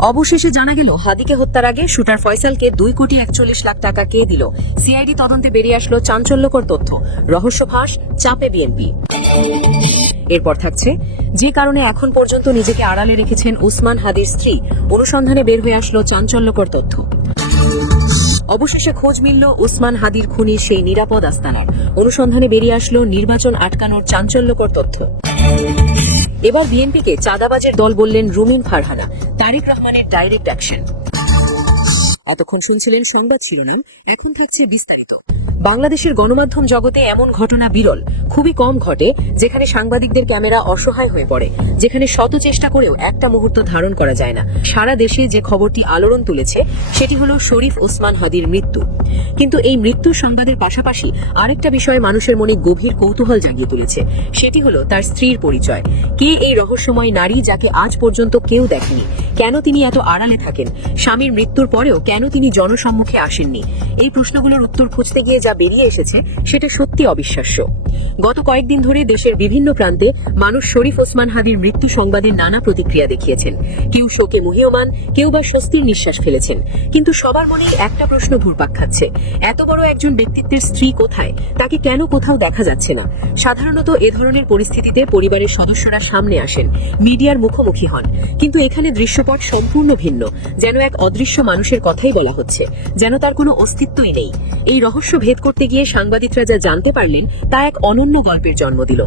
অবশেষে জানা গেল, হাদিকে হত্যার আগে শুটার ফয়সালকে দুই কোটি একচল্লিশ লাখ টাকা কে দিল। সিআইডি তদন্তে বেরিয়ে আসলো চাঞ্চল্যকর তথ্য। রহস্য ফাঁস, চাপে বিএনপি। এরপর থাকছে, যে কারণে এখন পর্যন্ত নিজেকে আড়ালে রেখেছেন উসমান হাদির স্ত্রী, অনুসন্ধানে বের হয়ে আসলো চাঞ্চল্যকর তথ্য। অবশেষে খোঁজ মিলল উসমান হাদির খুনির সেই নিরাপদ আস্তানার। অনুসন্ধানে বেরিয়ে আসলো নির্বাচন আটকানোর চাঞ্চল্যকর তথ্য। এবার বিএনপিকে চাঁদাবাজের দল বললেন রুমিন ফারহানা। তারেক রহমানের ডাইরেক্ট অ্যাকশন এতক্ষণ শুনছিলেন সংবাদ শিরোনাম, এখন থাকছে বিস্তারিত। বাংলাদেশের গণমাধ্যম জগতে এমন ঘটনা বিরল, খুবই কম ঘটে, যেখানে সাংবাদিকদের ক্যামেরা অসহায় হয়ে পড়ে, যেখানে শত চেষ্টা করেও একটা মুহূর্ত ধারণ করা যায় না। সারা দেশে যে খবরটি আলোড়ন তুলেছে, সেটি হলো শরীফ ওসমান হাদির মৃত্যু। কিন্তু এই মৃত্যুর সংবাদের পাশাপাশি আরেকটা বিষয় মানুষের মনে গভীর কৌতূহল জাগিয়ে তুলেছে, সেটি হলো তার স্ত্রীর পরিচয়। কে এই রহস্যময় নারী যাকে আজ পর্যন্ত কেউ দেখেনি? কেন তিনি এত আড়ালে থাকেন? স্বামীর মৃত্যুর পরেও কেন তিনি জনসম্মুখে আসেননি? এই প্রশ্নগুলোর উত্তর খুঁজতে গিয়ে যা বেরিয়ে এসেছে, সেটা সত্যি অবিশ্বাস্য। গত কয়েকদিন ধরে দেশের বিভিন্ন প্রান্তে মানুষ শরীফ ওসমান হাদির মৃত্যু সংবাদের নানা প্রতিক্রিয়া দেখিয়েছেন। কেউ শোকে মুহীয়মান, কেউ বা স্বস্তির নিঃশ্বাস ফেলেছেন। কিন্তু সবার মনেই একটা প্রশ্ন ঘুরপাক খাচ্ছে। এত বড় একজন ব্যক্তিত্বের স্ত্রী কোথায়? তাকে কেন কোথাও দেখা যাচ্ছে না? সাধারণত এ ধরনের পরিস্থিতিতে পরিবারের সদস্যরা সামনে আসেন, মিডিয়ার মুখোমুখি হন। কিন্তু এখানে দৃশ্যপট সম্পূর্ণ ভিন্ন, যেন এক অদৃশ্য মানুষের কথাই বলা হচ্ছে, যেন তার কোনো অস্তিত্বই নেই। এই রহস্য ভেদ করতে গিয়ে সাংবাদিকরা যা জানতে পারলেন, তা এক অনন্য গল্পের জন্ম দিল।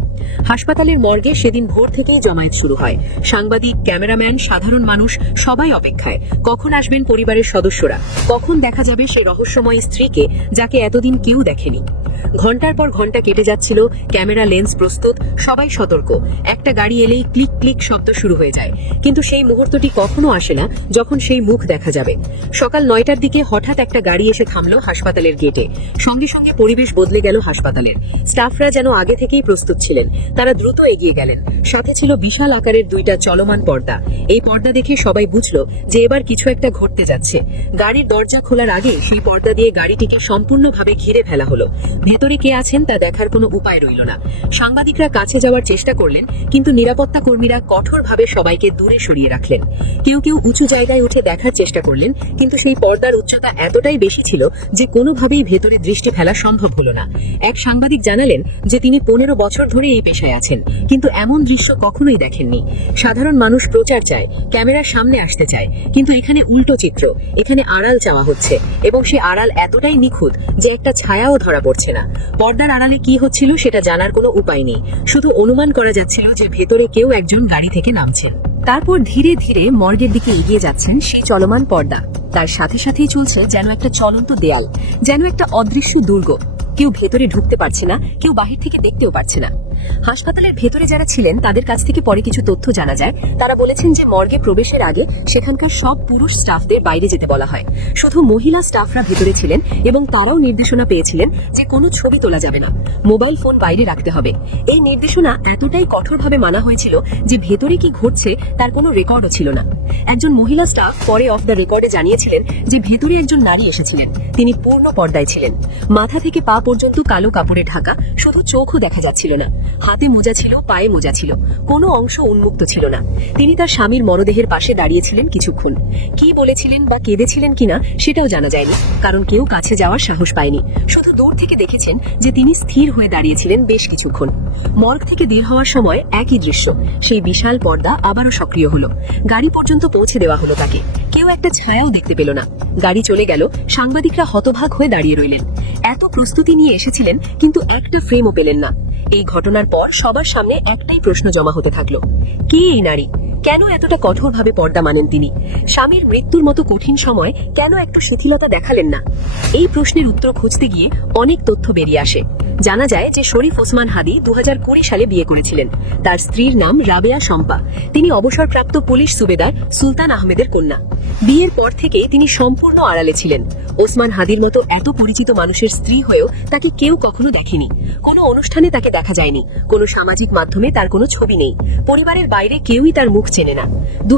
হাসপাতালের মর্গে সেদিন ভোর থেকেই জমায়েত শুরু হয়। সাংবাদিক, ক্যামেরাম্যান, সাধারণ মানুষ সবাই অপেক্ষায়। কখন আসবেন পরিবারের সদস্যরা? কখন দেখা যাবে সেই রহস্যময় স্ত্রীকে, যাকে এতদিন কেউ দেখেনি? ঘণ্টার পর ঘণ্টা কেটে যাচ্ছিল, ক্যামেরা লেন্স প্রস্তুত, সবাই সতর্ক। একটা গাড়ি এলেই ক্লিক ক্লিক শব্দ শুরু হয়ে যায়। কিন্তু সেই মুহূর্তটি কখনো আসে না যখন সেই মুখ দেখা যাবে। সকাল নয়টার দিকে হঠাৎ একটা গাড়ি এসে থামলো হাসপাতালের গেটে। সঙ্গে সঙ্গে পরিবেশ বদলে গেল হাসপাতালের। স্টাফরা যেন আগে থেকেই প্রস্তুত ছিলেন। তারা দ্রুত এগিয়ে গেলেন। সাথে ছিল বিশাল আকারের দুইটা চলমান পর্দা। এই পর্দা দেখে সবাই বুঝলো যে এবার কিছু একটা ঘটতে যাচ্ছে। গাড়ির দরজা খোলার আগে সেই পর্দা দিয়ে গাড়িটিকে সম্পূর্ণভাবে ঘিরে ফেলা হলো। ভেতরে কে আছেন তা দেখার কোনো উপায় রইল না। সাংবাদিকরা কাছে যাওয়ার চেষ্টা করলেন, কিন্তু নিরাপত্তা কর্মীরা কঠোরভাবে সবাইকে দূরে সরিয়ে রাখলেন। কেউ কেউ উঁচু জায়গায় উঠে দেখার চেষ্টা করলেন, কিন্তু সেই পর্দার উচ্চতা এতটাই বেশি ছিল যে কোনোভাবেই ভেতরে দৃষ্টি ফেলা সম্ভব হলো না। এক সাংবাদিক জানালেন যে তিনি পনেরো বছর ধরে এই পেশায় আছেন, কিন্তু এমন দৃশ্য কখনোই দেখেননি। সাধারণ মানুষ প্রচার চায়, ক্যামেরার সামনে আসতে চায়, কিন্তু এখানে উল্টো চিত্র, এখানে আড়াল চাওয়া হচ্ছে, এবং সে আড়াল এতটাই নিখুঁত যে একটা ছায়াও ধরা পড়ছে না। পর্দার আড়ালে কি হচ্ছিল সেটা জানার কোনো উপায় নেই। শুধু অনুমান করা যাচ্ছিল যে ভেতরে কেউ একজন গাড়ি থেকে নামছেন। তারপর ধীরে ধীরে মর্গের দিকে এগিয়ে যাচ্ছেন সেই চলমান পর্দা। তার সাথে সাথেই চলছে যেন একটা চলন্ত দেয়াল, যেন একটা অদৃশ্য দুর্গ। কেউ ভেতরে ঢুকতে পারছে না, কেউ বাহির থেকে দেখতেও পারছে না। হাসপাতালের ভেতরে যারা ছিলেন, তাদের কাছ থেকে পরে কিছু তথ্য জানা যায়। তারা বলেছেন যে মর্গে প্রবেশের আগে সেখানকার সব পুরুষ স্টাফদের বাইরে যেতে বলা হয়। শুধু মহিলা স্টাফরা ভেতরে ছিলেন এবং তারাও নির্দেশনা পেয়েছিলেন যে কোনো ছবি তোলা যাবে না। মোবাইল ফোন বাইরে রাখতে হবে। এই নির্দেশনা এতটাই কঠোরভাবে মানা হয়েছিল যে ভেতরে কি ঘটছে তার কোনো রেকর্ডও ছিল না। একজন মহিলা স্টাফ পরে অফ দ্য রেকর্ডে জানিয়েছিলেন যে ভেতরে একজন নারী এসেছিলেন। তিনি পূর্ণ পর্দায় ছিলেন। মাথা থেকে পা পর্যন্ত কালো কাপড়ে ঢাকা, শুধু চোখও দেখা যাচ্ছিল না। হাতে মোজা ছিল, পায়ে মোজা ছিল। কোনো অংশ উন্মুক্ত ছিল না। তিনি তার স্বামীর মরদেহের পাশে দাঁড়িয়েছিলেন কিছুক্ষণ। কি বলেছিলেন বা কেঁদেছিলেন কিনা, সেটাও জানা যায়নি, কারণ কেউ কাছে যাওয়ার সাহস পায়নি। শুধু দূর থেকে দেখেছেন যে তিনি স্থির হয়ে দাঁড়িয়েছিলেন বেশ কিছুক্ষণ। মর্গ থেকে বের হওয়ার সময় একই দৃশ্য। সেই বিশাল পর্দা আবারও সক্রিয় হলো। গাড়ি পর্যন্ত পৌঁছে দেওয়া হলো তাকে। কেউ একটা ছায়াও দেখতে পেল না। গাড়ি চলে গেল, সাংবাদিকরা হতভাগ হয়ে দাঁড়িয়ে রইলেন। এত প্রস্তুতি নিয়ে এসেছিলেন, কিন্তু একটা ফ্রেমও পেলেন না। এই ঘটনার পর সবার সামনে একটাই প্রশ্ন জমা হতে থাকল। কে এই নারী? কেন এতটা কঠোরভাবে পর্দা মানেন তিনি? স্বামীর মৃত্যুর মতো কঠিন সময় কেন একটু শিথিলতা দেখালেন না? এই প্রশ্নের উত্তর খুঁজতে গিয়ে অনেক তথ্য বেরিয়ে আসে। জানা যায় যে শরীফ ওসমান হাদি দু সালে বিয়ে করেছিলেন। তার স্ত্রীর নাম রাবেয়া শম্পা। তিনি অবসরপ্রাপ্ত পুলিশ সুবেদার সুলতান আহমেদের কন্যা। বিয়ের পর থেকে তিনি সম্পূর্ণ আড়ালে ছিলেন। ওসমান হাদির মতো এত পরিচিত মানুষের স্ত্রী হয়েও তাকে কেউ কখনো দেখেনি। কোনো অনুষ্ঠানে তাকে দেখা যায়নি। কোনো সামাজিক মাধ্যমে তার কোনো ছবি নেই। পরিবারের বাইরে কেউই তার মুখ চেনে না। দু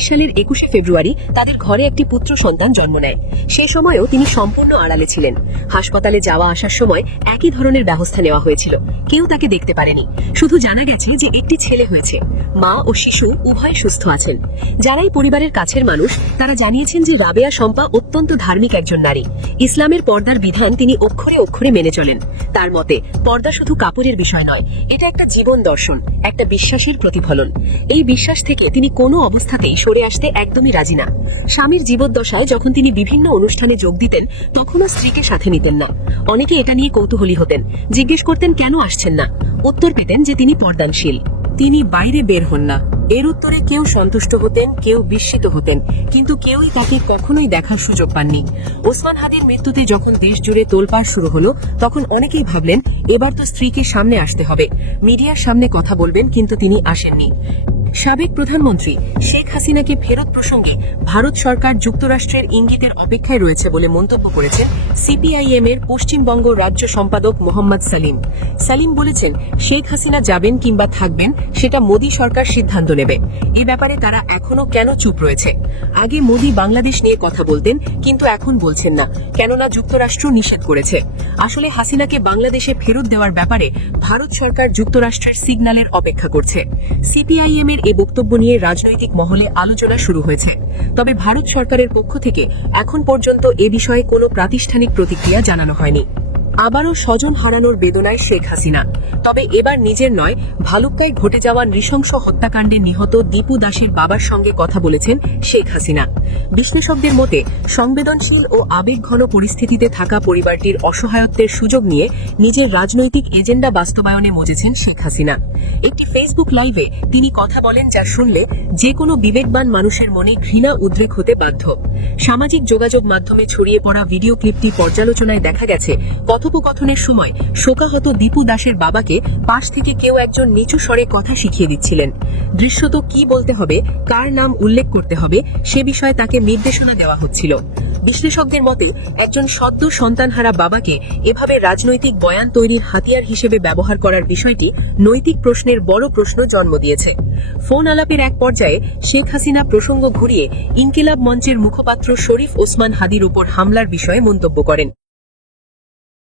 সালের একুশে ফেব্রুয়ারি তাদের ঘরে একটি পুত্র সন্তান জন্ম নেয়। সে সময়ও তিনি সম্পূর্ণ আড়ালে ছিলেন। হাসপাতালে যাওয়া আসার সময় একই ধরনের ব্যবস্থা নেওয়া হয়েছিল। কেউ তাকে দেখতে পারেনি। শুধু জানা গেছে যে একটি ছেলে হয়েছে। মা ও শিশু উভয় সুস্থ আছেন। যারাই পরিবারের কাছের মানুষ, তারা জানিয়েছেন যে রাবেয়া শম্পা অত্যন্ত ধার্মিক একজন নারী। ইসলামের পর্দার বিধান তিনি অক্ষরে অক্ষরে মেনে চলেন। তার মতে, পর্দা শুধু কাপড়ের বিষয় নয়, এটা একটা জীবন দর্শন, একটা বিশ্বাসের প্রতিফলন। এই বিশ্বাস থেকে তিনি কোনো অবস্থাতেই সরে আসতে একদমই রাজি না। স্বামীর জীবদ্দশায় যখন তিনি বিভিন্ন অনুষ্ঠানে যোগ দিতেন, তখনও স্ত্রীকে সাথে নিতেন না। অনেকে এটা নিয়ে কৌতূহলী হতেন, জিজ্ঞেস করতেন, কেন আসছেন না? উত্তর পেতেন যে তিনি পর্দানশীল। তিনি বাইরে বের হন না। এর উত্তরে কেউ সন্তুষ্ট হতেন, কেউ বিস্মিত হতেন, কিন্তু কেউই তাকে কখনোই দেখার সুযোগ পাননি। ওসমান হাদির মৃত্যুতে যখন দেশ জুড়ে তোলপাড় শুরু হলো, তখন অনেকেই ভাবলেন, এবার তো স্ত্রীকে সামনে আসতে হবে। মিডিয়ার সামনে কথা বলবেন, কিন্তু তিনি আসেননি। সাবেক প্রধানমন্ত্রী শেখ হাসিনাকে ফেরত প্রসঙ্গে ভারত সরকার যুক্তরাষ্ট্রের ইঙ্গিতের অপেক্ষায় রয়েছে বলে মন্তব্য করেছেন সিপিআইএম এর পশ্চিমবঙ্গ রাজ্য সম্পাদক মোহাম্মদ সালিম। সালিম বলেছেন, শেখ হাসিনা যাবেন কিংবা থাকবেন, সেটা মোদী সরকার সিদ্ধান্ত নেবে। এ ব্যাপারে তারা এখনও কেন চুপ রয়েছে? আগে মোদী বাংলাদেশ নিয়ে কথা বলতেন, কিন্তু এখন বলছেন না, কেননা যুক্তরাষ্ট্র নিষেধ করেছে। আসলে হাসিনাকে বাংলাদেশে ফেরত দেওয়ার ব্যাপারে ভারত সরকার যুক্তরাষ্ট্রের সিগন্যালের অপেক্ষা করছে। সিপিআইএম এর এ বক্তব্য নিয়ে রাজনৈতিক মহলে আলোচনা শুরু হয়েছে। তবে ভারত সরকারের পক্ষ থেকে এখন পর্যন্ত এ বিষয়ে কোনো প্রাতিষ্ঠানিক প্রতিক্রিয়া জানানো হয়নি। আবারও স্বজন হারানোর বেদনায় শেখ হাসিনা। তবে এবার নিজের নয় ভালুকায় ঘটে যাওয়া নৃশংস হত্যাকাণ্ডে নিহত দীপু দাসের বাবার সঙ্গে কথা বলেছেন শেখ হাসিনা। বিশ্লেষকদের মতে, সংবেদনশীল ও আবেগঘন পরিস্থিতিতে থাকা পরিবারটির অসহায়ত্বের সুযোগ নিয়ে নিজের রাজনৈতিক এজেন্ডা বাস্তবায়নে মজেছেন শেখ হাসিনা। একটি ফেসবুক লাইভে তিনি কথা বলেন যা শুনলে যে কোনো বিবেকবান মানুষের মনে ঘৃণা উদ্রেক হতে বাধ্য। সামাজিক যোগাযোগ মাধ্যমে ছড়িয়ে পড়া ভিডিও ক্লিপটি পর্যালোচনায় দেখা গেছে কথোপকথনের সময় শোকাহত দীপু দাসের বাবাকে পাশ থেকে কেউ একজন নিচু স্বরে কথা শিখিয়ে দিচ্ছিলেন। দৃশ্যত কি বলতে হবে, কার নাম উল্লেখ করতে হবে, সে বিষয়ে তাকে নির্দেশনা দেওয়া হচ্ছিল। বিশ্লেষকদের মতে, একজন সদ্য সন্তানহারা বাবাকে এভাবে রাজনৈতিক বয়ান তৈরির হাতিয়ার হিসেবে ব্যবহার করার বিষয়টি নৈতিক প্রশ্নের বড় প্রশ্ন জন্ম দিয়েছে। ফোন আলাপের এক পর্যায়ে শেখ হাসিনা প্রসঙ্গ ঘুরিয়ে ইনকিলাব মঞ্চের মুখপাত্র শরীফ ওসমান হাদির উপর হামলার বিষয়ে মন্তব্য করেন।